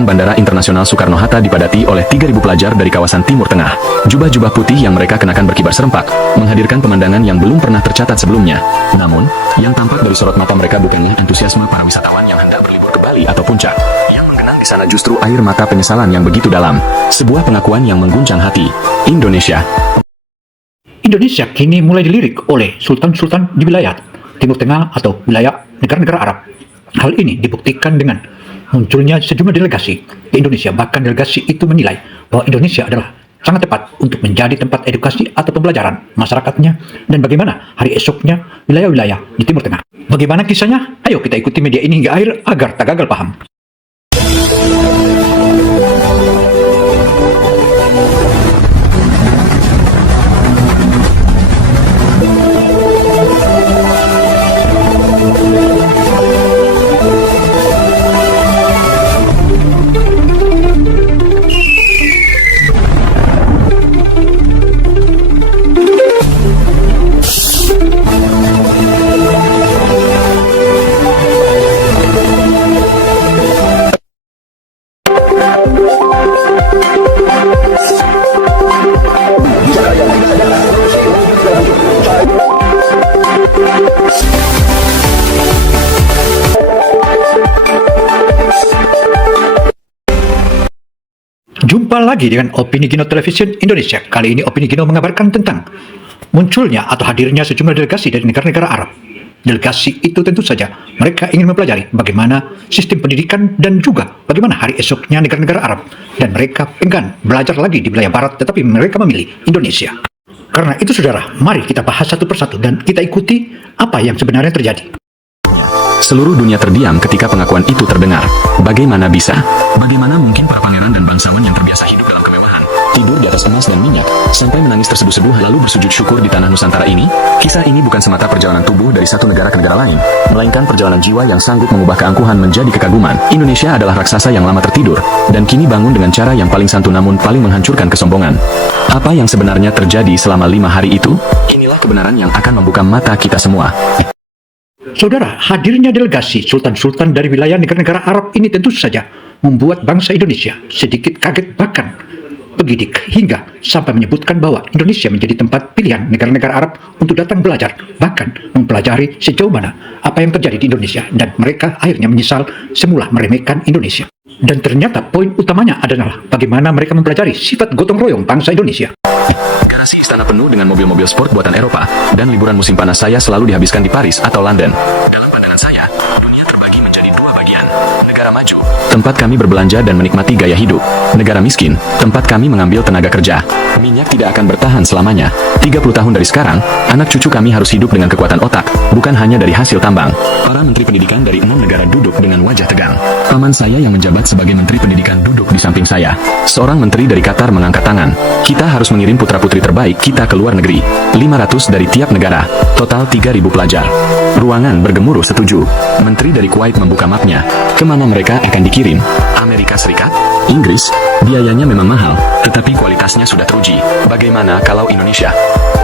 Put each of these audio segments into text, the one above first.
Lapangan Bandara Internasional Soekarno-Hatta dipadati oleh 3.000 pelajar dari kawasan Timur Tengah. Jubah-jubah putih yang mereka kenakan berkibar serempak, menghadirkan pemandangan yang belum pernah tercatat sebelumnya. Namun, yang tampak dari sorot mata mereka bukanlah antusiasme para wisatawan yang hendak berlibur ke Bali atau Puncak. Yang menggenang di sana justru air mata penyesalan yang begitu dalam. Sebuah pengakuan yang mengguncang hati. Indonesia Indonesia kini mulai dilirik oleh sultan-sultan di wilayah Timur Tengah atau wilayah negara-negara Arab. Hal ini dibuktikan dengan munculnya sejumlah delegasi di Indonesia. Bahkan delegasi itu menilai bahwa Indonesia adalah sangat tepat untuk menjadi tempat edukasi atau pembelajaran masyarakatnya dan bagaimana hari esoknya wilayah-wilayah di Timur Tengah. Bagaimana kisahnya? Ayo kita ikuti media ini hingga akhir agar tak gagal paham. Jumpa lagi dengan Opini Gino Television Indonesia. Kali ini Opini Gino mengabarkan tentang munculnya atau hadirnya sejumlah delegasi dari negara-negara Arab. Delegasi itu tentu saja mereka ingin mempelajari bagaimana sistem pendidikan dan juga bagaimana hari esoknya negara-negara Arab. Dan mereka enggan belajar lagi di wilayah Barat, tetapi mereka memilih Indonesia. Karena itu saudara, mari kita bahas satu persatu dan kita ikuti apa yang sebenarnya terjadi. Seluruh dunia terdiam ketika pengakuan itu terdengar. Bagaimana bisa? Bagaimana mungkin para pangeran dan bangsawan yang terbiasa hidup dalam kemewahan, tidur di atas emas dan minyak, sampai menangis terseduh-seduh lalu bersujud syukur di tanah Nusantara ini? Kisah ini bukan semata perjalanan tubuh dari satu negara ke negara lain, melainkan perjalanan jiwa yang sanggup mengubah keangkuhan menjadi kekaguman. Indonesia adalah raksasa yang lama tertidur, dan kini bangun dengan cara yang paling santun namun paling menghancurkan kesombongan. Apa yang sebenarnya terjadi selama 5 hari itu? Inilah kebenaran yang akan membuka mata kita semua. Saudara, hadirnya delegasi sultan-sultan dari wilayah negara-negara Arab ini tentu saja membuat bangsa Indonesia sedikit kaget, bahkan begidik hingga sampai menyebutkan bahwa Indonesia menjadi tempat pilihan negara-negara Arab untuk datang belajar, bahkan mempelajari sejauh mana apa yang terjadi di Indonesia, dan mereka akhirnya menyesal semula meremehkan Indonesia. Dan ternyata poin utamanya adalah bagaimana mereka mempelajari sifat gotong royong bangsa Indonesia. Garasi istana penuh dengan mobil-mobil sport buatan Eropa, dan liburan musim panas saya selalu dihabiskan di Paris atau London. Dalam pandangan saya, dunia terbagi menjadi 2 bagian. Negara maju, tempat kami berbelanja dan menikmati gaya hidup. Negara miskin, tempat kami mengambil tenaga kerja. Minyak tidak akan bertahan selamanya. 30 tahun dari sekarang, anak cucu kami harus hidup dengan kekuatan otak, bukan hanya dari hasil tambang. Para menteri pendidikan dari 6 negara duduk dengan wajah tegang. Paman saya yang menjabat sebagai menteri pendidikan duduk di samping saya. Seorang menteri dari Qatar mengangkat tangan. Kita harus mengirim putra-putri terbaik kita ke luar negeri. 500 dari tiap negara. Total 3.000 pelajar. Ruangan bergemuruh setuju. Menteri dari Kuwait membuka mapnya. Kemana mereka akan dikirim? Amerika Serikat? Inggris? Biayanya memang mahal, tetapi kualitasnya sudah teruji. Bagaimana kalau Indonesia?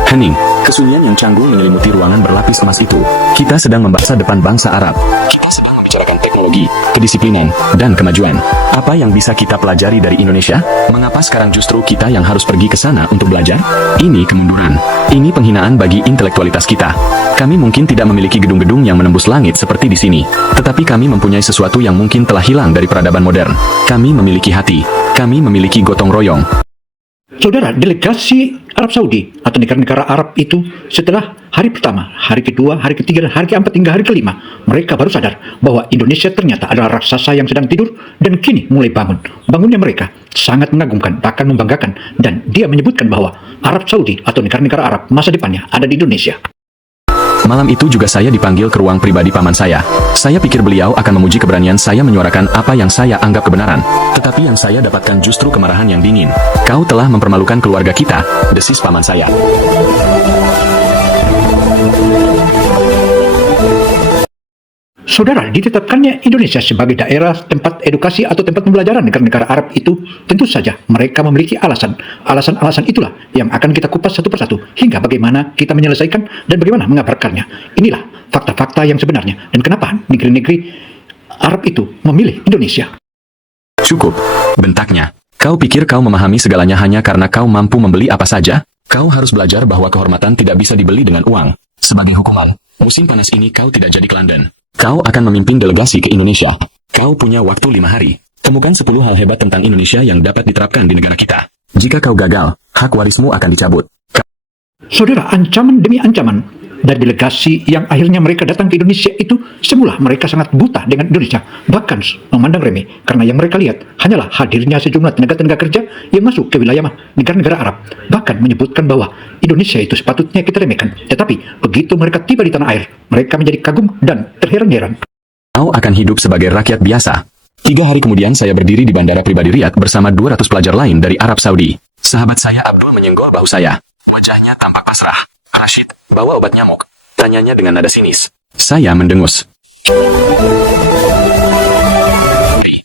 Hening, kesunyian yang canggung menyelimuti ruangan berlapis emas itu. Kita sedang membahas depan bangsa Arab. Kita sedang membicarakan teknologi, kedisiplinan, dan kemajuan. Apa yang bisa kita pelajari dari Indonesia? Mengapa sekarang justru kita yang harus pergi ke sana untuk belajar? Ini kemunduran. Ini penghinaan bagi intelektualitas kita. Kami mungkin tidak memiliki gedung-gedung yang menembus langit seperti di sini, tetapi kami mempunyai sesuatu yang mungkin telah hilang dari peradaban modern. Kami memiliki hati. Kami memiliki gotong royong. Saudara, delegasi Arab Saudi atau negara-negara Arab itu setelah hari pertama, hari kedua, hari ketiga, dan hari keempat hingga hari kelima, mereka baru sadar bahwa Indonesia ternyata adalah raksasa yang sedang tidur dan kini mulai bangun. Bangunnya mereka sangat mengagumkan, bahkan membanggakan, dan dia menyebutkan bahwa Arab Saudi atau negara-negara Arab masa depannya ada di Indonesia. Malam itu juga saya dipanggil ke ruang pribadi paman saya. Saya pikir beliau akan memuji keberanian saya menyuarakan apa yang saya anggap kebenaran. Tetapi yang saya dapatkan justru kemarahan yang dingin. Kau telah mempermalukan keluarga kita, desis paman saya. Saudara, ditetapkannya Indonesia sebagai daerah tempat edukasi atau tempat pembelajaran negara-negara Arab itu, tentu saja mereka memiliki alasan. Alasan-alasan itulah yang akan kita kupas satu persatu, hingga bagaimana kita menyelesaikan dan bagaimana mengabarkannya. Inilah fakta-fakta yang sebenarnya, dan kenapa negeri-negeri Arab itu memilih Indonesia. Cukup, bentaknya. Kau pikir kau memahami segalanya hanya karena kau mampu membeli apa saja? Kau harus belajar bahwa kehormatan tidak bisa dibeli dengan uang. Sebagai hukuman, musim panas ini kau tidak jadi ke London. Kau akan memimpin delegasi ke Indonesia. Kau punya waktu 5 hari. Temukan 10 hal hebat tentang Indonesia yang dapat diterapkan di negara kita. Jika kau gagal, hak warismu akan dicabut. Saudara, ancaman demi ancaman dari delegasi yang akhirnya mereka datang ke Indonesia itu, semula mereka sangat buta dengan Indonesia, bahkan memandang remeh, karena yang mereka lihat hanyalah hadirnya sejumlah tenaga-tenaga kerja yang masuk ke wilayah negara-negara Arab, bahkan menyebutkan bahwa Indonesia itu sepatutnya kita remehkan. Tetapi begitu mereka tiba di tanah air, mereka menjadi kagum dan terheran-heran. Kau akan hidup sebagai rakyat biasa. 3 hari kemudian saya berdiri di bandara pribadi Riyadh bersama 200 pelajar lain dari Arab Saudi. Sahabat saya Abdul menyenggol bahu saya. Wajahnya tampak pasrah. Rashid, bawa obat nyamuk. Tanyanya dengan nada sinis. Saya mendengus.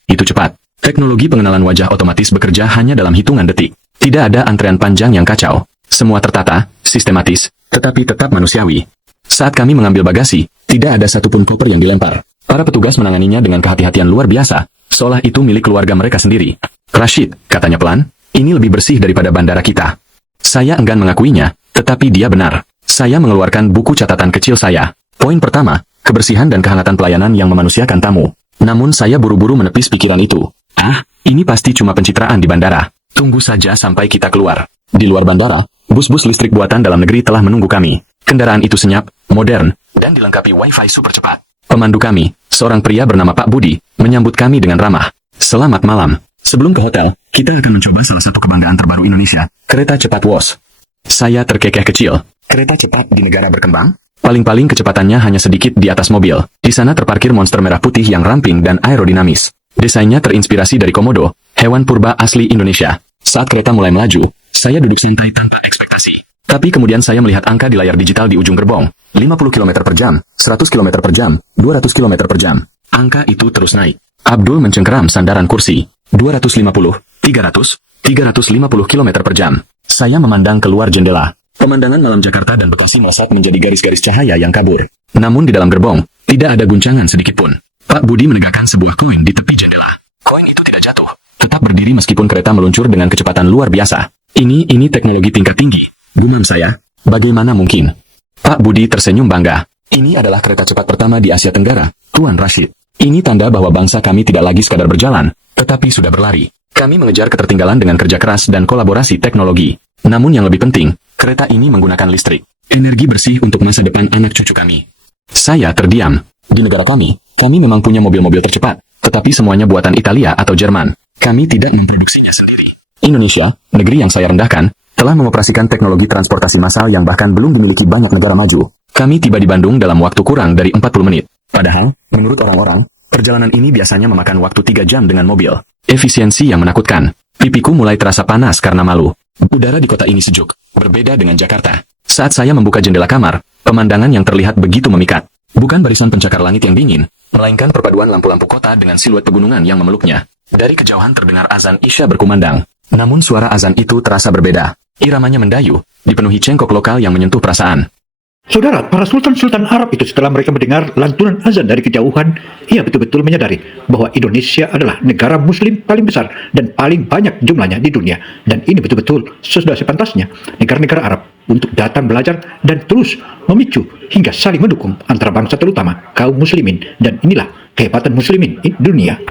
Itu cepat. Teknologi pengenalan wajah otomatis bekerja hanya dalam hitungan detik. Tidak ada antrean panjang yang kacau. Semua tertata, sistematis, tetapi tetap manusiawi. Saat kami mengambil bagasi, tidak ada satupun koper yang dilempar. Para petugas menanganinya dengan kehati-hatian luar biasa, seolah itu milik keluarga mereka sendiri. Rashid, katanya pelan, ini lebih bersih daripada bandara kita. Saya enggan mengakuinya, tetapi dia benar. Saya mengeluarkan buku catatan kecil saya. Poin pertama, kebersihan dan kehangatan pelayanan yang memanusiakan tamu. Namun saya buru-buru menepis pikiran itu. Ini pasti cuma pencitraan di bandara. Tunggu saja sampai kita keluar. Di luar bandara, bus-bus listrik buatan dalam negeri telah menunggu kami. Kendaraan itu senyap, modern, dan dilengkapi wifi super cepat. Pemandu kami, seorang pria bernama Pak Budi, menyambut kami dengan ramah. Selamat malam. Sebelum ke hotel, kita akan mencoba salah satu kebanggaan terbaru Indonesia, kereta cepat WOS. Saya terkekeh kecil. Kereta cepat di negara berkembang? Paling-paling kecepatannya hanya sedikit di atas mobil. Di sana terparkir monster merah putih yang ramping dan aerodinamis. Desainnya terinspirasi dari komodo, hewan purba asli Indonesia. Saat kereta mulai melaju, saya duduk santai tanpa ekspektasi. Tapi kemudian saya melihat angka di layar digital di ujung gerbong. 50 km per jam, 100 km per jam, 200 km per jam. Angka itu terus naik. Abdul mencengkeram sandaran kursi. 250, 300, 350 km per jam. Saya memandang keluar jendela. Pemandangan malam Jakarta dan Bekasi melesat menjadi garis-garis cahaya yang kabur. Namun di dalam gerbong, tidak ada guncangan sedikitpun. Pak Budi menegakkan sebuah koin di tepi jendela. Koin itu tidak jatuh. Tetap berdiri meskipun kereta meluncur dengan kecepatan luar biasa. Ini teknologi tingkat tinggi. Gumam saya, bagaimana mungkin? Pak Budi tersenyum bangga. Ini adalah kereta cepat pertama di Asia Tenggara, Tuan Rashid. Ini tanda bahwa bangsa kami tidak lagi sekadar berjalan, tetapi sudah berlari. Kami mengejar ketertinggalan dengan kerja keras dan kolaborasi teknologi. Namun yang lebih penting, kereta ini menggunakan listrik. Energi bersih untuk masa depan anak cucu kami. Saya terdiam. Di negara kami memang punya mobil-mobil tercepat, tetapi semuanya buatan Italia atau Jerman. Kami tidak memproduksinya sendiri. Indonesia, negeri yang saya rendahkan, telah mengoperasikan teknologi transportasi massal yang bahkan belum dimiliki banyak negara maju. Kami tiba di Bandung dalam waktu kurang dari 40 menit. Padahal, menurut orang-orang, perjalanan ini biasanya memakan waktu 3 jam dengan mobil. Efisiensi yang menakutkan. Pipiku mulai terasa panas karena malu. Udara di kota ini sejuk, berbeda dengan Jakarta. Saat saya membuka jendela kamar, pemandangan yang terlihat begitu memikat. Bukan barisan pencakar langit yang dingin, melainkan perpaduan lampu-lampu kota dengan siluet pegunungan yang memeluknya. Dari kejauhan terdengar azan Isya berkumandang. Namun suara azan itu terasa berbeda. Iramanya mendayu, dipenuhi cengkok lokal yang menyentuh perasaan. Saudara, para sultan-sultan Arab itu setelah mereka mendengar lantunan azan dari kejauhan, ia betul-betul menyadari bahwa Indonesia adalah negara muslim paling besar dan paling banyak jumlahnya di dunia. Dan ini betul-betul sudah sepantasnya negara-negara Arab untuk datang belajar dan terus memicu hingga saling mendukung antara bangsa, terutama kaum muslimin. Dan inilah kehebatan muslimin di dunia.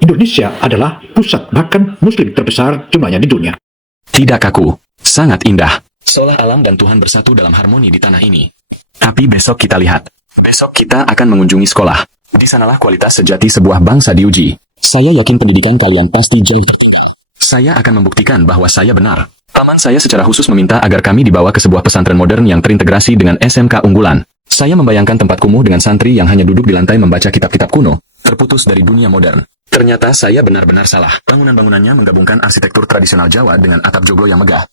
Indonesia adalah pusat bahkan muslim terbesar jumlahnya di dunia. Tidak kaku, sangat indah. Seolah alam dan Tuhan bersatu dalam harmoni di tanah ini. Tapi besok kita lihat. Besok kita akan mengunjungi sekolah. Di sanalah kualitas sejati sebuah bangsa diuji. Saya yakin pendidikan kalian pasti jauh. Saya akan membuktikan bahwa saya benar. Paman saya secara khusus meminta agar kami dibawa ke sebuah pesantren modern yang terintegrasi dengan SMK unggulan. Saya membayangkan tempat kumuh dengan santri yang hanya duduk di lantai membaca kitab-kitab kuno, terputus dari dunia modern. Ternyata saya benar-benar salah. Bangunan-bangunannya menggabungkan arsitektur tradisional Jawa dengan atap joglo yang megah.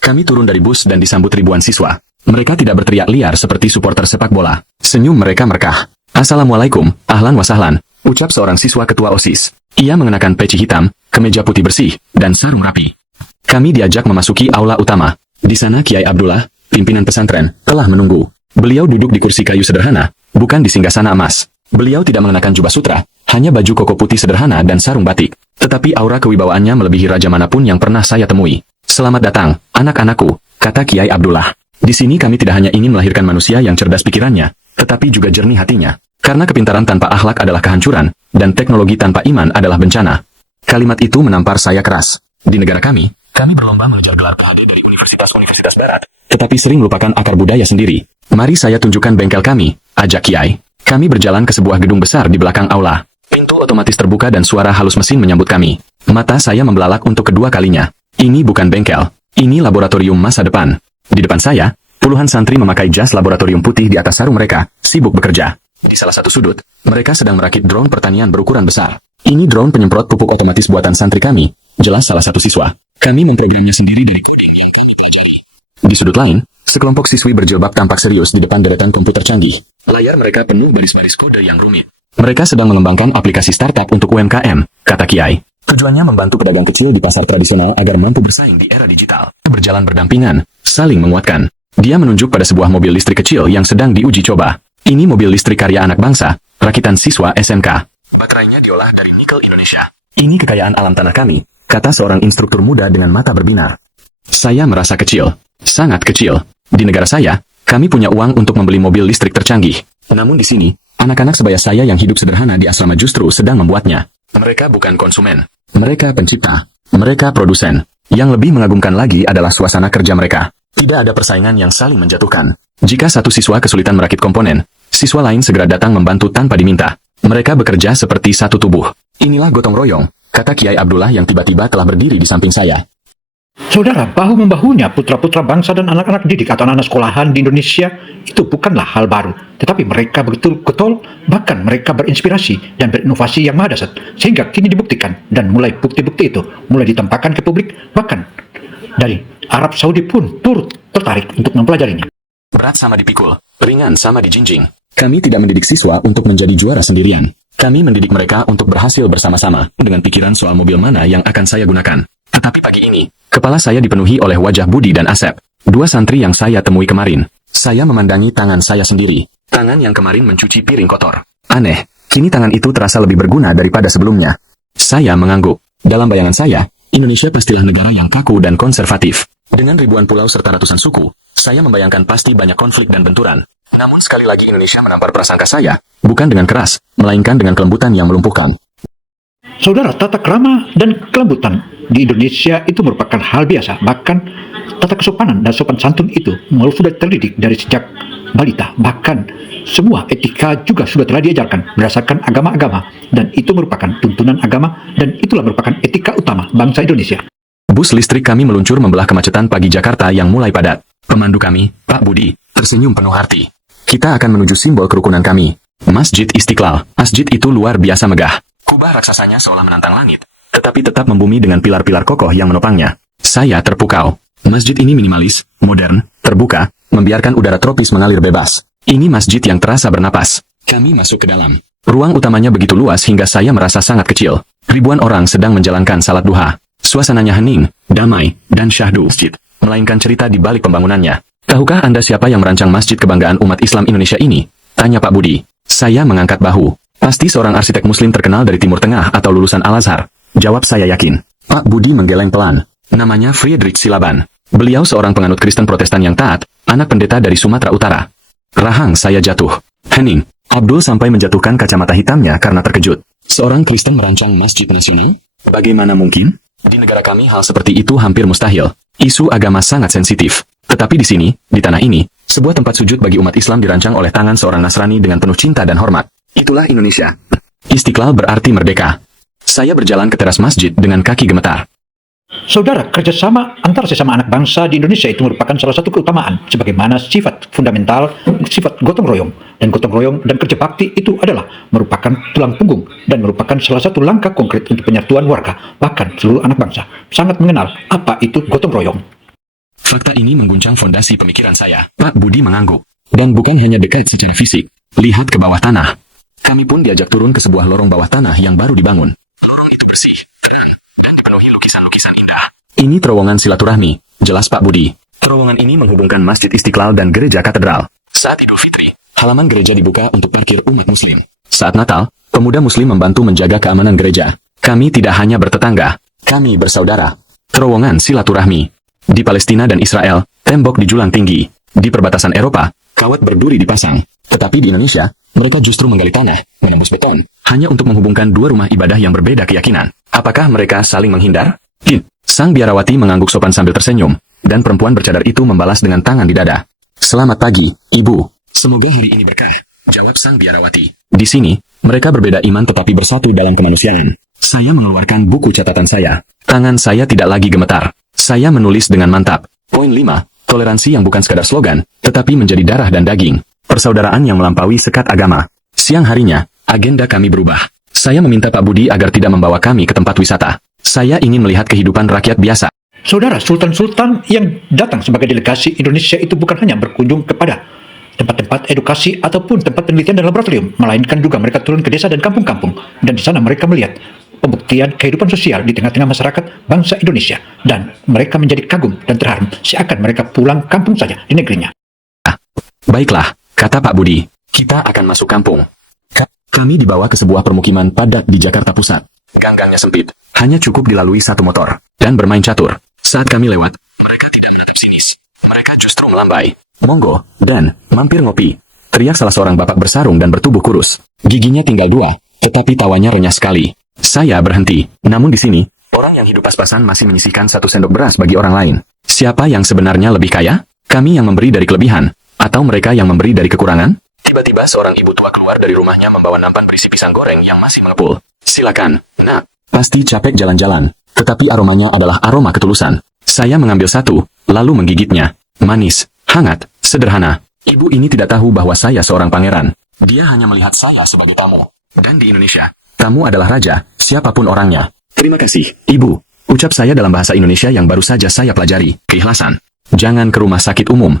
Kami turun dari bus dan disambut ribuan siswa. Mereka tidak berteriak liar seperti supporter sepak bola. Senyum mereka merkah. Assalamualaikum, ahlan wa sahlan, ucap seorang siswa ketua OSIS. Ia mengenakan peci hitam, kemeja putih bersih, dan sarung rapi. Kami diajak memasuki aula utama. Di sana Kiai Abdullah, pimpinan pesantren, telah menunggu. Beliau duduk di kursi kayu sederhana, bukan di singgasana emas. Beliau tidak mengenakan jubah sutra, hanya baju koko putih sederhana dan sarung batik. Tetapi aura kewibawaannya melebihi raja manapun yang pernah saya temui. Selamat datang, anak-anakku, kata Kiai Abdullah. Di sini kami tidak hanya ingin melahirkan manusia yang cerdas pikirannya, tetapi juga jernih hatinya. Karena kepintaran tanpa akhlak adalah kehancuran, dan teknologi tanpa iman adalah bencana. Kalimat itu menampar saya keras. Di negara kami berlomba mengejar gelar PhD dari universitas-universitas barat, tetapi sering melupakan akar budaya sendiri. Mari saya tunjukkan bengkel kami, ajak Kiai. Kami berjalan ke sebuah gedung besar di belakang aula. Pintu otomatis terbuka dan suara halus mesin menyambut kami. Mata saya membelalak untuk kedua kalinya. Ini bukan bengkel, ini laboratorium masa depan. Di depan saya, puluhan santri memakai jas laboratorium putih di atas sarung mereka, sibuk bekerja. Di salah satu sudut, mereka sedang merakit drone pertanian berukuran besar. Ini drone penyemprot pupuk otomatis buatan santri kami, jelas salah satu siswa. Kami memprogramnya sendiri dari coding yang kami pelajari. Di sudut lain, sekelompok siswi berjilbab tampak serius di depan deretan komputer canggih. Layar mereka penuh baris-baris kode yang rumit. Mereka sedang mengembangkan aplikasi startup untuk UMKM, kata Kiai. Tujuannya membantu pedagang kecil di pasar tradisional agar mampu bersaing di era digital. Berjalan berdampingan, saling menguatkan. Dia menunjuk pada sebuah mobil listrik kecil yang sedang diuji coba. Ini mobil listrik karya anak bangsa, rakitan siswa SMK. Baterainya diolah dari nikel Indonesia. Ini kekayaan alam tanah kami, kata seorang instruktur muda dengan mata berbinar. Saya merasa kecil, sangat kecil. Di negara saya, kami punya uang untuk membeli mobil listrik tercanggih. Namun di sini, anak-anak sebaya saya yang hidup sederhana di asrama justru sedang membuatnya. Mereka bukan konsumen, mereka pencipta, mereka produsen. Yang lebih mengagumkan lagi adalah suasana kerja mereka. Tidak ada persaingan yang saling menjatuhkan. Jika satu siswa kesulitan merakit komponen, siswa lain segera datang membantu tanpa diminta. Mereka bekerja seperti satu tubuh. Inilah gotong royong, kata Kiai Abdullah yang tiba-tiba telah berdiri di samping saya. Saudara, bahu-membahunya putra-putra bangsa dan anak-anak didik atau anak-anak sekolahan di Indonesia itu bukanlah hal baru. Tetapi mereka betul-betul, bahkan mereka berinspirasi dan berinovasi yang maha dasar. Sehingga kini dibuktikan dan mulai bukti-bukti itu mulai ditampakkan ke publik. Bahkan dari Arab Saudi pun turut tertarik untuk mempelajarinya. Berat sama dipikul, ringan sama dijinjing. Kami tidak mendidik siswa untuk menjadi juara sendirian. Kami mendidik mereka untuk berhasil bersama-sama dengan pikiran soal mobil mana yang akan saya gunakan. Tetapi pagi ini, kepala saya dipenuhi oleh wajah Budi dan Asep, dua santri yang saya temui kemarin. Saya memandangi tangan saya sendiri, tangan yang kemarin mencuci piring kotor. Aneh, kini tangan itu terasa lebih berguna daripada sebelumnya. Saya mengangguk. Dalam bayangan saya, Indonesia pastilah negara yang kaku dan konservatif. Dengan ribuan pulau serta ratusan suku, saya membayangkan pasti banyak konflik dan benturan. Namun sekali lagi Indonesia menampar prasangka saya, bukan dengan keras, melainkan dengan kelembutan yang melumpuhkan. Saudara, tata krama dan kelembutan di Indonesia itu merupakan hal biasa. Bahkan tata kesopanan dan sopan santun itu sudah terdidik dari sejak balita. Bahkan semua etika juga sudah telah diajarkan berdasarkan agama-agama. Dan itu merupakan tuntunan agama dan itulah merupakan etika utama bangsa Indonesia. Bus listrik kami meluncur membelah kemacetan pagi Jakarta yang mulai padat. Pemandu kami, Pak Budi, tersenyum penuh arti. Kita akan menuju simbol kerukunan kami, Masjid Istiqlal. Masjid itu luar biasa megah. Kubah raksasanya seolah menantang langit, tetapi tetap membumi dengan pilar-pilar kokoh yang menopangnya. Saya terpukau. Masjid ini minimalis, modern, terbuka, membiarkan udara tropis mengalir bebas. Ini masjid yang terasa bernapas. Kami masuk ke dalam. Ruang utamanya begitu luas hingga saya merasa sangat kecil. Ribuan orang sedang menjalankan salat duha. Suasananya hening, damai, dan syahdu masjid, melainkan cerita di balik pembangunannya. Tahukah Anda siapa yang merancang masjid kebanggaan umat Islam Indonesia ini? Tanya Pak Budi. Saya mengangkat bahu. Pasti seorang arsitek muslim terkenal dari Timur Tengah atau lulusan Al-Azhar. Jawab saya yakin. Pak Budi menggeleng pelan. Namanya Friedrich Silaban. Beliau seorang penganut Kristen Protestan yang taat, anak pendeta dari Sumatera Utara. Rahang saya jatuh. Hening. Abdul sampai menjatuhkan kacamata hitamnya karena terkejut. Seorang Kristen merancang masjid nasional? Bagaimana mungkin? Di negara kami hal seperti itu hampir mustahil. Isu agama sangat sensitif. Tetapi di sini, di tanah ini, sebuah tempat sujud bagi umat Islam dirancang oleh tangan seorang Nasrani dengan penuh cinta dan hormat. Itulah Indonesia. Istiqlal berarti merdeka. Saya berjalan ke teras masjid dengan kaki gemetar. Saudara, kerjasama antara sesama anak bangsa di Indonesia itu merupakan salah satu keutamaan, sebagaimana sifat fundamental, sifat gotong royong. Dan gotong royong dan kerja bakti itu adalah merupakan tulang punggung dan merupakan salah satu langkah konkret untuk penyatuan warga, bahkan seluruh anak bangsa sangat mengenal apa itu gotong royong. Fakta ini mengguncang fondasi pemikiran saya. Pak Budi mengangguk. Dan bukan hanya dekat secara fisik. Lihat ke bawah tanah. Kami pun diajak turun ke sebuah lorong bawah tanah yang baru dibangun. Lorong itu bersih, tenang, dan dipenuhi lukisan-lukisan indah. Ini terowongan silaturahmi, jelas Pak Budi. Terowongan ini menghubungkan Masjid Istiqlal dan Gereja Katedral. Saat Idul Fitri, halaman gereja dibuka untuk parkir umat muslim. Saat Natal, pemuda Muslim membantu menjaga keamanan gereja. Kami tidak hanya bertetangga, kami bersaudara. Terowongan silaturahmi. Di Palestina dan Israel, tembok dijulang tinggi. Di perbatasan Eropa, kawat berduri dipasang. Tetapi di Indonesia, mereka justru menggali tanah, menembus beton, hanya untuk menghubungkan dua rumah ibadah yang berbeda keyakinan. Apakah mereka saling menghindar? Sang biarawati mengangguk sopan sambil tersenyum, dan perempuan bercadar itu membalas dengan tangan di dada. Selamat pagi, Ibu. Semoga hari ini berkah, jawab sang biarawati. Di sini, mereka berbeda iman tetapi bersatu dalam kemanusiaan. Saya mengeluarkan buku catatan saya. Tangan saya tidak lagi gemetar. Saya menulis dengan mantap. Poin 5. Toleransi yang bukan sekadar slogan, tetapi menjadi darah dan daging. Persaudaraan yang melampaui sekat agama. Siang harinya, agenda kami berubah. Saya meminta Pak Budi agar tidak membawa kami ke tempat wisata. Saya ingin melihat kehidupan rakyat biasa. Saudara, sultan-sultan yang datang sebagai delegasi Indonesia itu bukan hanya berkunjung kepada tempat-tempat edukasi ataupun tempat penelitian dan laboratorium, melainkan juga mereka turun ke desa dan kampung-kampung, dan di sana mereka melihat pembuktian kehidupan sosial di tengah-tengah masyarakat bangsa Indonesia, dan mereka menjadi kagum dan terharu seakan mereka pulang kampung saja di negerinya. Baiklah, kata Pak Budi, kita akan masuk kampung. Kami dibawa ke sebuah permukiman padat di Jakarta Pusat. Gang-gangnya sempit, hanya cukup dilalui satu motor, dan bermain catur. Saat kami lewat, mereka tidak menatap sinis. Mereka justru melambai. Monggo, dan mampir ngopi. Teriak salah seorang bapak bersarung dan bertubuh kurus. Giginya tinggal 2, tetapi tawanya renyah sekali. Saya berhenti, namun di sini, orang yang hidup pas-pasan masih menyisihkan 1 sendok beras bagi orang lain. Siapa yang sebenarnya lebih kaya? Kami yang memberi dari kelebihan, atau mereka yang memberi dari kekurangan? Tiba-tiba seorang ibu tua keluar dari rumahnya membawa nampan berisi pisang goreng yang masih mengepul. Silakan, nak. Pasti capek jalan-jalan, tetapi aromanya adalah aroma ketulusan. Saya mengambil satu, lalu menggigitnya. Manis, hangat, sederhana. Ibu ini tidak tahu bahwa saya seorang pangeran. Dia hanya melihat saya sebagai tamu. Dan di Indonesia, tamu adalah raja, siapapun orangnya. Terima kasih, Ibu. Ucap saya dalam bahasa Indonesia yang baru saja saya pelajari. Keikhlasan. Jangan ke rumah sakit umum.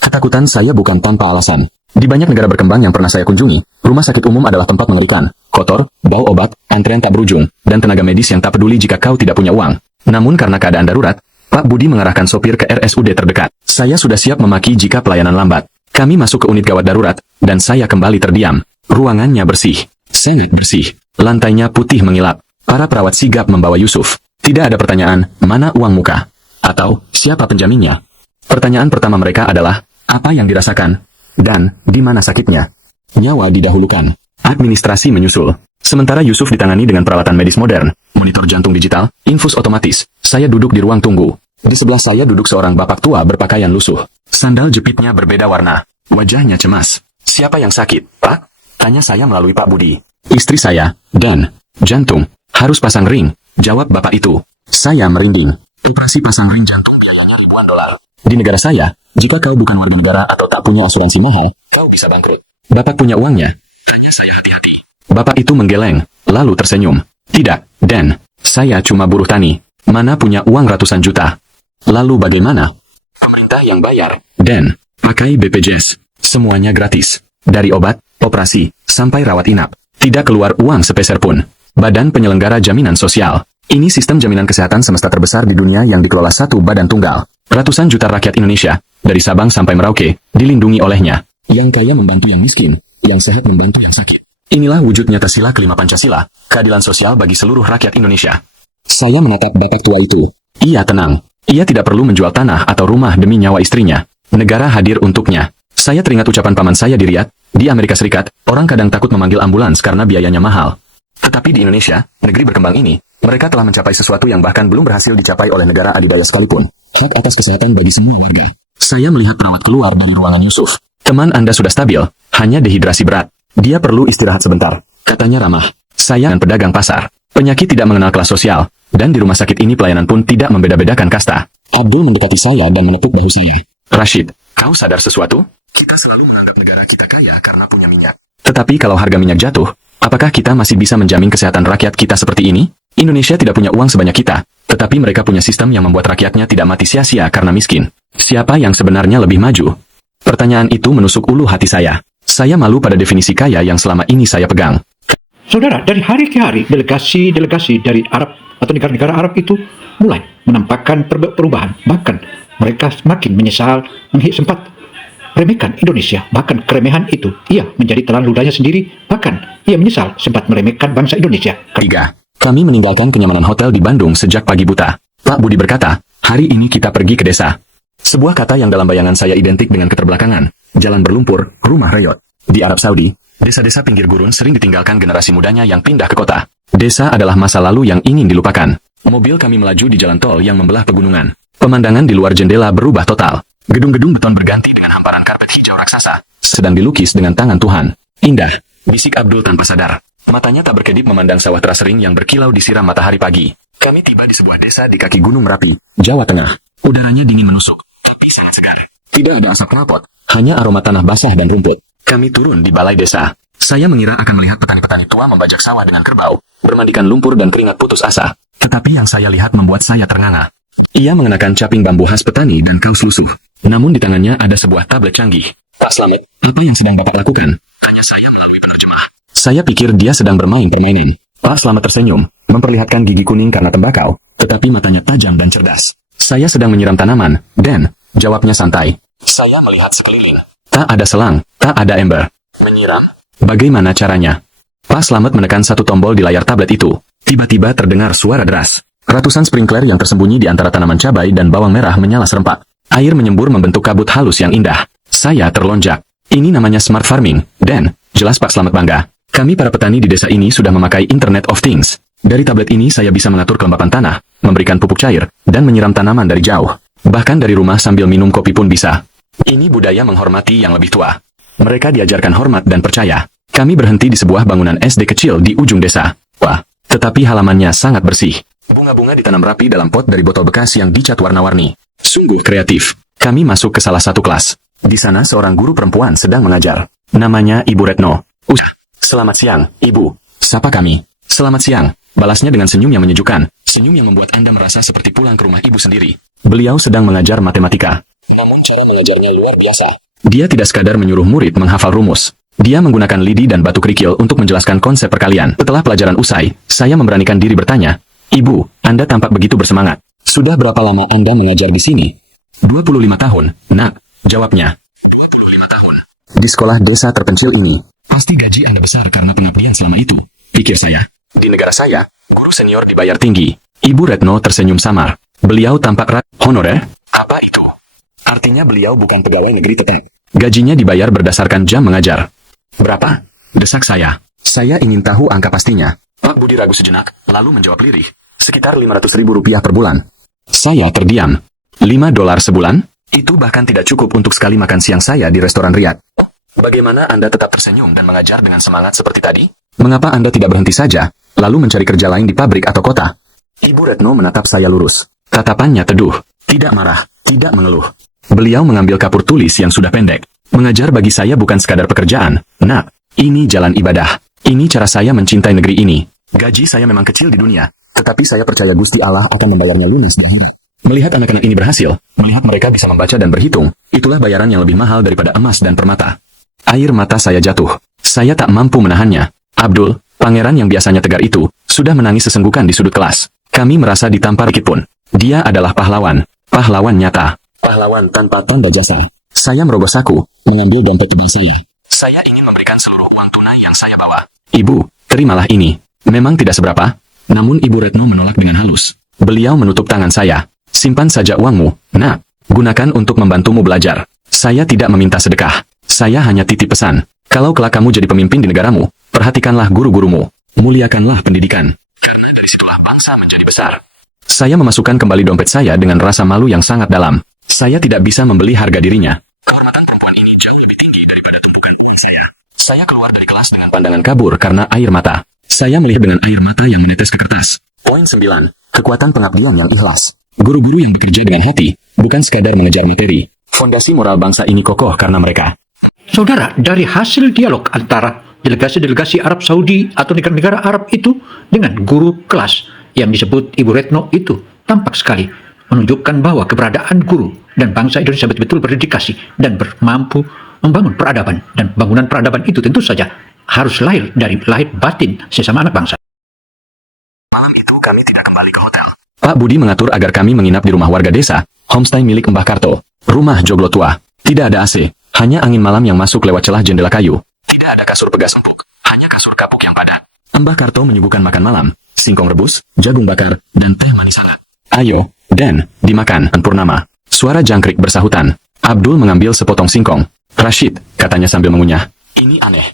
Ketakutan saya bukan tanpa alasan. Di banyak negara berkembang yang pernah saya kunjungi, rumah sakit umum adalah tempat mengerikan. Kotor, bau obat, antrean tak berujung, dan tenaga medis yang tak peduli jika kau tidak punya uang. Namun karena keadaan darurat, Pak Budi mengarahkan sopir ke RSUD terdekat. Saya sudah siap memaki jika pelayanan lambat. Kami masuk ke unit gawat darurat, dan saya kembali terdiam. Ruangannya bersih. Sangat bersih. Lantainya putih mengilap. Para perawat sigap membawa Yusuf. Tidak ada pertanyaan, mana uang muka? Atau, siapa penjaminnya? Pertanyaan pertama mereka adalah, apa yang dirasakan? Dan, di mana sakitnya? Nyawa didahulukan. Administrasi menyusul. Sementara Yusuf ditangani dengan peralatan medis modern, monitor jantung digital, infus otomatis, saya duduk di ruang tunggu. Di sebelah saya duduk seorang bapak tua berpakaian lusuh. Sandal jepitnya berbeda warna. Wajahnya cemas. Siapa yang sakit, Pak? Tanya saya melalui Pak Budi. Istri saya, dan, jantung, harus pasang ring, jawab bapak itu. Saya merinding. Operasi pasang ring jantung biayanya ribuan dolar. Di negara saya, jika kau bukan warga negara atau tak punya asuransi mahal, kau bisa bangkrut. Bapak punya uangnya? Tanya saya hati-hati. Bapak itu menggeleng, lalu tersenyum. Tidak, Dan. Saya cuma buruh tani. Mana punya uang ratusan juta? Lalu bagaimana? Pemerintah yang bayar. Dan, pakai BPJS. Semuanya gratis. Dari obat, operasi, sampai rawat inap. Tidak keluar uang sepeser pun. Badan Penyelenggara Jaminan Sosial. Ini sistem jaminan kesehatan semesta terbesar di dunia yang dikelola satu badan tunggal. Ratusan juta rakyat Indonesia, dari Sabang sampai Merauke, dilindungi olehnya. Yang kaya membantu yang miskin, yang sehat membantu yang sakit. Inilah wujud nyata sila kelima Pancasila, keadilan sosial bagi seluruh rakyat Indonesia. Saya menatap bapak tua itu. Ia tenang. Ia tidak perlu menjual tanah atau rumah demi nyawa istrinya. Negara hadir untuknya. Saya teringat ucapan paman saya di Riyadh, di Amerika Serikat, orang kadang takut memanggil ambulans karena biayanya mahal. Tetapi di Indonesia, negeri berkembang ini, mereka telah mencapai sesuatu yang bahkan belum berhasil dicapai oleh negara adidaya sekalipun. Hak atas kesehatan bagi semua warga. Saya melihat perawat keluar dari ruangan Yusuf. Teman Anda sudah stabil, hanya dehidrasi berat. Dia perlu istirahat sebentar, katanya ramah. Saya dan pedagang pasar. Penyakit tidak mengenal kelas sosial, dan di rumah sakit ini pelayanan pun tidak membeda-bedakan kasta. Abdul mendekati saya dan menepuk bahu saya. Rashid, kau sadar sesuatu? Kita selalu menganggap negara kita kaya karena punya minyak. Tetapi kalau harga minyak jatuh, apakah kita masih bisa menjamin kesehatan rakyat kita seperti ini? Indonesia tidak punya uang sebanyak kita, tetapi mereka punya sistem yang membuat rakyatnya tidak mati sia-sia karena miskin. Siapa yang sebenarnya lebih maju? Pertanyaan itu menusuk ulu hati saya. Saya malu pada definisi kaya yang selama ini saya pegang. Saudara, dari hari ke hari, delegasi-delegasi dari Arab atau negara-negara Arab itu mulai menampakkan perubahan. Bahkan mereka semakin menyesal sempat meremehkan Indonesia. Bahkan keremehan itu ia menjadi telan ludahnya sendiri. Bahkan ia menyesal sempat meremehkan bangsa Indonesia. 3. Kami meninggalkan kenyamanan hotel di Bandung sejak pagi buta. Pak Budi berkata, hari ini kita pergi ke desa. Sebuah kata yang dalam bayangan saya identik dengan keterbelakangan, jalan berlumpur, rumah reyot. Di Arab Saudi, desa-desa pinggir gurun sering ditinggalkan generasi mudanya yang pindah ke kota. Desa adalah masa lalu yang ingin dilupakan. Mobil kami melaju di jalan tol yang membelah pegunungan. Pemandangan di luar jendela berubah total. Gedung-gedung beton berganti dengan hamparan karpet hijau raksasa. Sedang dilukis dengan tangan Tuhan. Indah, bisik Abdul tanpa sadar. Matanya tak berkedip memandang sawah terasering yang berkilau disiram matahari pagi. Kami tiba di sebuah desa di kaki Gunung Merapi, Jawa Tengah. Udaranya dingin menusuk, tapi sangat segar. Tidak ada asap knalpot, hanya aroma tanah basah dan rumput. Kami turun di balai desa. Saya mengira akan melihat petani-petani tua membajak sawah dengan kerbau, bermandikan lumpur dan keringat putus asa. Tetapi yang saya lihat membuat saya ternganga. Ia mengenakan caping bambu khas petani dan kaos lusuh. Namun di tangannya ada sebuah tablet canggih. Pak Slamet, apa yang sedang Bapak lakukan? Tanya saya melalui penerjemah. Saya pikir dia sedang bermain permainan. Pak Slamet tersenyum, memperlihatkan gigi kuning karena tembakau, tetapi matanya tajam dan cerdas. Saya sedang menyiram tanaman, Dan, jawabnya santai. Saya melihat sekeliling. Tak ada selang, tak ada ember. Menyiram? Bagaimana caranya? Pak Slamet menekan satu tombol di layar tablet itu. Tiba-tiba terdengar suara deras. Ratusan sprinkler yang tersembunyi di antara tanaman cabai dan bawang merah menyala serempak. Air menyembur membentuk kabut halus yang indah. Saya terlonjak. Ini namanya smart farming, Dan, jelas Pak Slamet bangga. Kami para petani di desa ini sudah memakai Internet of Things. Dari tablet ini saya bisa mengatur kelembapan tanah, memberikan pupuk cair, dan menyiram tanaman dari jauh. Bahkan dari rumah sambil minum kopi pun bisa. Ini budaya menghormati yang lebih tua. Mereka diajarkan hormat dan percaya. Kami berhenti di sebuah bangunan SD kecil di ujung desa. Wah, tetapi halamannya sangat bersih. Bunga-bunga ditanam rapi dalam pot dari botol bekas yang dicat warna-warni. Sungguh kreatif. Kami masuk ke salah satu kelas. Di sana seorang guru perempuan sedang mengajar. Namanya Ibu Retno. Selamat siang, Ibu. Sapa kami. Selamat siang. Balasnya dengan senyum yang menyejukkan. Senyum yang membuat Anda merasa seperti pulang ke rumah ibu sendiri. Beliau sedang mengajar matematika. Namun cara mengajarnya luar biasa. Dia tidak sekadar menyuruh murid menghafal rumus. Dia menggunakan lidi dan batu kerikil untuk menjelaskan konsep perkalian. Setelah pelajaran usai, saya memberanikan diri bertanya, Ibu, Anda tampak begitu bersemangat. Sudah berapa lama Anda mengajar di sini? 25 tahun, Nak, jawabnya. 25 tahun. Di sekolah desa terpencil ini. Pasti gaji Anda besar karena pengabdian selama itu, pikir saya. Di negara saya, guru senior dibayar tinggi. Ibu Retno tersenyum samar. Beliau tampak honorer? Apa itu? Artinya beliau bukan pegawai negeri tetap. Gajinya dibayar berdasarkan jam mengajar. Berapa? Desak saya. Saya ingin tahu angka pastinya. Pak Budi ragu sejenak, lalu menjawab lirih. Sekitar 500.000 rupiah per bulan. Saya terdiam. $5 sebulan? Itu bahkan tidak cukup untuk sekali makan siang saya di restoran Riyadh. Bagaimana Anda tetap tersenyum dan mengajar dengan semangat seperti tadi? Mengapa Anda tidak berhenti saja, lalu mencari kerja lain di pabrik atau kota? Ibu Retno menatap saya lurus. Tatapannya teduh, tidak marah, tidak mengeluh. Beliau mengambil kapur tulis yang sudah pendek. Mengajar bagi saya bukan sekadar pekerjaan, Nak. Ini jalan ibadah. Ini cara saya mencintai negeri ini. Gaji saya memang kecil di dunia, tetapi saya percaya Gusti Allah akan membayarnya lunas dan hidup. Melihat anak-anak ini berhasil, melihat mereka bisa membaca dan berhitung, itulah bayaran yang lebih mahal daripada emas dan permata. Air mata saya jatuh. Saya tak mampu menahannya. Abdul, pangeran yang biasanya tegar itu, sudah menangis sesenggukan di sudut kelas. Kami merasa ditampar dikit pun. Dia adalah pahlawan. Pahlawan nyata. Pahlawan tanpa tanda jasa. Saya merogoh saku, mengambil dompet tebal saya. Saya ingin memberikan seluruh uang tunai yang saya bawa. Ibu, terimalah ini. Memang tidak seberapa, namun Ibu Retno menolak dengan halus. Beliau menutup tangan saya. Simpan saja uangmu, Nak. Gunakan untuk membantumu belajar. Saya tidak meminta sedekah. Saya hanya titip pesan. Kalau kelak kamu jadi pemimpin di negaramu, perhatikanlah guru-gurumu. Muliakanlah pendidikan. Karena dari situlah bangsa menjadi besar. Saya memasukkan kembali dompet saya dengan rasa malu yang sangat dalam. Saya tidak bisa membeli harga dirinya. Kehormatan perempuan ini jauh lebih tinggi daripada tumpukan uang saya. Saya keluar dari kelas dengan pandangan kabur karena air mata. Saya melihat dengan air mata yang menetes ke kertas. Poin 9. Kekuatan pengabdian yang ikhlas. Guru-guru yang bekerja dengan hati, bukan sekadar mengejar materi. Fondasi moral bangsa ini kokoh karena mereka. Saudara, dari hasil dialog antara delegasi-delegasi Arab Saudi atau negara-negara Arab itu dengan guru kelas yang disebut Ibu Retno itu tampak sekali menunjukkan bahwa keberadaan guru dan bangsa Indonesia betul-betul berdedikasi dan mampu membangun peradaban, dan bangunan peradaban itu tentu saja harus lahir dari lahir batin sesama anak bangsa. Malam itu kami tidak kembali ke hotel. Pak Budi mengatur agar kami menginap di rumah warga desa, homestay milik Mbah Karto. Rumah joglo tua. Tidak ada AC, Hanya angin malam yang masuk lewat celah jendela kayu. Tidak ada kasur pegas empuk, hanya kasur kapuk yang padat. Mbah Karto menyuguhkan makan malam, singkong rebus, jagung bakar, dan teh manis hangat. Ayo, Dan, dimakan. Purnama. Suara jangkrik bersahutan. Abdul mengambil sepotong singkong. Rashid, katanya sambil mengunyah. Ini aneh.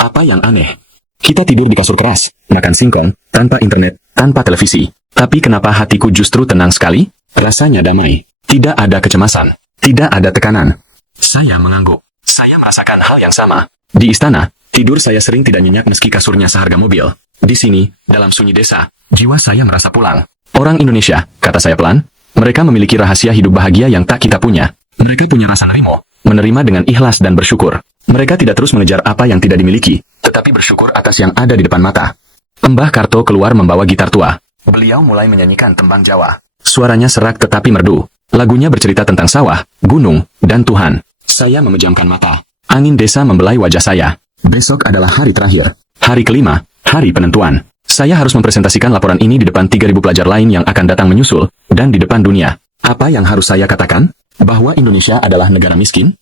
Apa yang aneh? Kita tidur di kasur keras, makan singkong, tanpa internet, tanpa televisi. Tapi kenapa hatiku justru tenang sekali? Rasanya damai. Tidak ada kecemasan. Tidak ada tekanan. Saya mengangguk. Saya merasakan hal yang sama. Di istana, tidur saya sering tidak nyenyak meski kasurnya seharga mobil. Di sini, dalam sunyi desa, jiwa saya merasa pulang. Orang Indonesia, kata saya pelan, mereka memiliki rahasia hidup bahagia yang tak kita punya. Mereka punya rasa nerimo, menerima dengan ikhlas dan bersyukur. Mereka tidak terus mengejar apa yang tidak dimiliki, tetapi bersyukur atas yang ada di depan mata. Mbah Karto keluar membawa gitar tua. Beliau mulai menyanyikan tembang Jawa. Suaranya serak tetapi merdu. Lagunya bercerita tentang sawah, gunung, dan Tuhan. Saya memejamkan mata. Angin desa membelai wajah saya. Besok adalah hari terakhir. Hari kelima, hari penentuan. Saya harus mempresentasikan laporan ini di depan 3.000 pelajar lain yang akan datang menyusul, dan di depan dunia. Apa yang harus saya katakan? Bahwa Indonesia adalah negara miskin?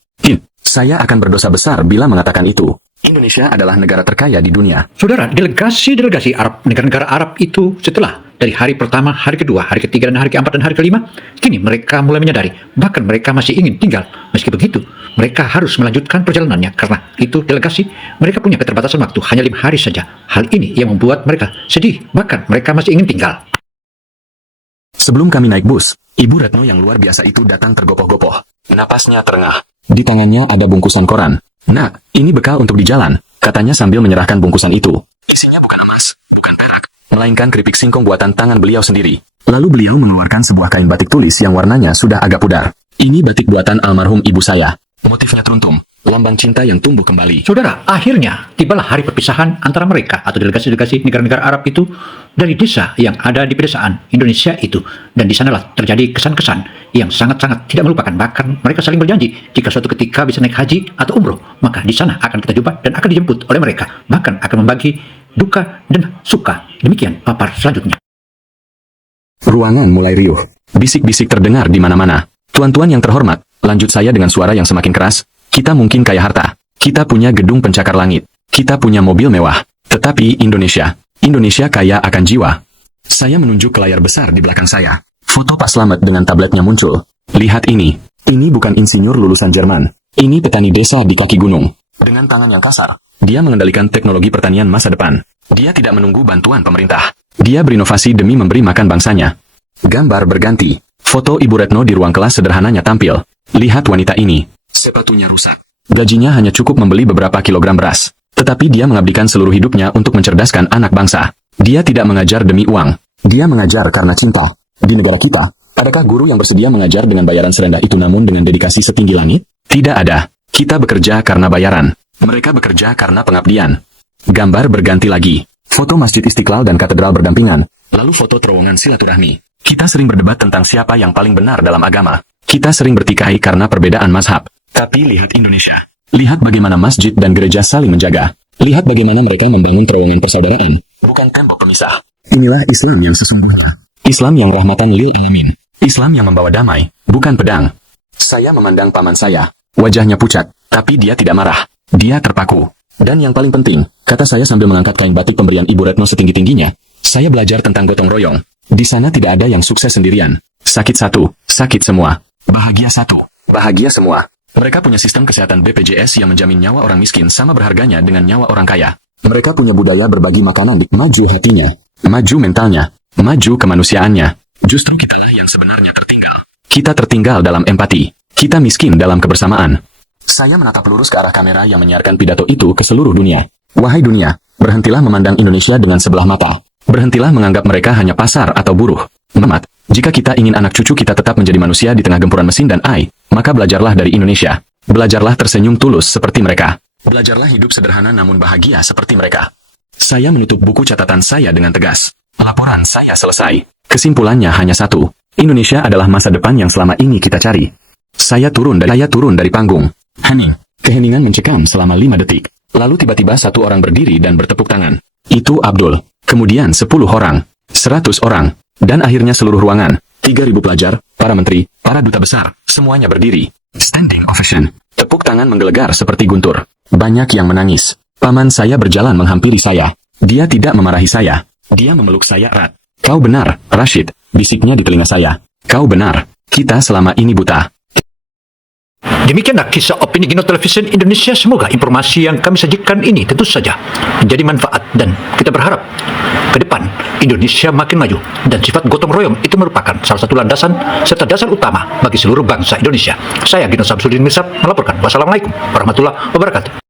Saya akan berdosa besar bila mengatakan itu. Indonesia adalah negara terkaya di dunia. Saudara, delegasi-delegasi Arab, negara-negara Arab itu setelah dari hari pertama, hari kedua, hari ketiga, dan hari keempat, dan hari kelima, kini mereka mulai menyadari, bahkan mereka masih ingin tinggal. Meski begitu, mereka harus melanjutkan perjalanannya, karena itu delegasi, mereka punya keterbatasan waktu, hanya 5 hari saja. Hal ini yang membuat mereka sedih, bahkan mereka masih ingin tinggal. Sebelum kami naik bus, Ibu Retno yang luar biasa itu datang tergopoh-gopoh. Napasnya terengah. Di tangannya ada bungkusan koran. Nak, ini bekal untuk di jalan, katanya sambil menyerahkan bungkusan itu. Isinya bukan emas, bukan perak, melainkan keripik singkong buatan tangan beliau sendiri. Lalu beliau mengeluarkan sebuah kain batik tulis yang warnanya sudah agak pudar. Ini batik buatan almarhum ibu saya. Motifnya teruntum, lambang cinta yang tumbuh kembali. Saudara, akhirnya tibalah hari perpisahan antara mereka atau delegasi-delegasi negara-negara Arab itu dari desa yang ada di pedesaan Indonesia itu. Dan di sanalah terjadi kesan-kesan yang sangat-sangat tidak melupakan. Bahkan mereka saling berjanji jika suatu ketika bisa naik haji atau umroh, maka di sana akan kita jumpa dan akan dijemput oleh mereka. Bahkan akan membagi duka dan suka. Demikian papar selanjutnya. Ruangan mulai riuh. Bisik-bisik terdengar di mana-mana. Tuan-tuan yang terhormat, lanjut saya dengan suara yang semakin keras. Kita mungkin kaya harta. Kita punya gedung pencakar langit. Kita punya mobil mewah. Tetapi Indonesia kaya akan jiwa. Saya menunjuk ke layar besar di belakang saya. Foto Pak Slamet dengan tabletnya muncul. Lihat ini. Ini bukan insinyur lulusan Jerman. Ini petani desa di kaki gunung. Dengan tangan yang kasar, dia mengendalikan teknologi pertanian masa depan. Dia tidak menunggu bantuan pemerintah. Dia berinovasi demi memberi makan bangsanya. Gambar berganti. Foto Ibu Retno di ruang kelas sederhananya tampil. Lihat wanita ini. Sepatunya rusak. Gajinya hanya cukup membeli beberapa kilogram beras. Tetapi dia mengabdikan seluruh hidupnya untuk mencerdaskan anak bangsa. Dia tidak mengajar demi uang. Dia mengajar karena cinta. Di negara kita, adakah guru yang bersedia mengajar dengan bayaran serendah itu namun dengan dedikasi setinggi langit? Tidak ada. Kita bekerja karena bayaran. Mereka bekerja karena pengabdian. Gambar berganti lagi. Foto Masjid Istiqlal dan katedral berdampingan. Lalu foto terowongan silaturahmi. Kita sering berdebat tentang siapa yang paling benar dalam agama. Kita sering bertikai karena perbedaan mazhab. Tapi lihat Indonesia. Lihat bagaimana masjid dan gereja saling menjaga. Lihat bagaimana mereka membangun terowongan persaudaraan. Bukan tembok pemisah. Inilah Islam yang sesungguhnya. Islam yang rahmatan lil alamin. Islam yang membawa damai, bukan pedang. Saya memandang paman saya. Wajahnya pucat, tapi dia tidak marah. Dia terpaku. Dan yang paling penting, kata saya sambil mengangkat kain batik pemberian Ibu Retno setinggi-tingginya, saya belajar tentang gotong royong. Di sana tidak ada yang sukses sendirian. Sakit satu, sakit semua. Bahagia satu, bahagia semua. Mereka punya sistem kesehatan BPJS yang menjamin nyawa orang miskin sama berharganya dengan nyawa orang kaya. Mereka punya budaya berbagi makanan. Maju hatinya, maju mentalnya, maju kemanusiaannya. Justru kitalah yang sebenarnya tertinggal. Kita tertinggal dalam empati. Kita miskin dalam kebersamaan. Saya menatap lurus ke arah kamera yang menyiarkan pidato itu ke seluruh dunia. Wahai dunia, berhentilah memandang Indonesia dengan sebelah mata. Berhentilah menganggap mereka hanya pasar atau buruh. Mamat, jika kita ingin anak cucu kita tetap menjadi manusia di tengah gempuran mesin dan AI, maka belajarlah dari Indonesia. Belajarlah tersenyum tulus seperti mereka. Belajarlah hidup sederhana namun bahagia seperti mereka. Saya menutup buku catatan saya dengan tegas. Laporan saya selesai. Kesimpulannya hanya satu. Indonesia adalah masa depan yang selama ini kita cari. Saya turun dari panggung. Hening. Keheningan mencekam selama 5 detik. Lalu tiba-tiba satu orang berdiri dan bertepuk tangan. Itu Abdul. Kemudian 10 orang. 100 orang. Dan akhirnya seluruh ruangan. 3.000 pelajar, para menteri, para duta besar, semuanya berdiri. Standing ovation. Tepuk tangan menggelegar seperti guntur. Banyak yang menangis. Paman saya berjalan menghampiri saya. Dia tidak memarahi saya. Dia memeluk saya erat. Kau benar, Rashid, bisiknya di telinga saya. Kau benar, kita selama ini buta. Demikianlah kisah opini Gino Television Indonesia. Semoga informasi yang kami sajikan ini tentu saja menjadi manfaat, dan kita berharap ke depan Indonesia makin maju, dan sifat gotong royong itu merupakan salah satu landasan serta dasar utama bagi seluruh bangsa Indonesia. Saya Gino Samsudin Misab melaporkan. Wassalamualaikum warahmatullahi wabarakatuh.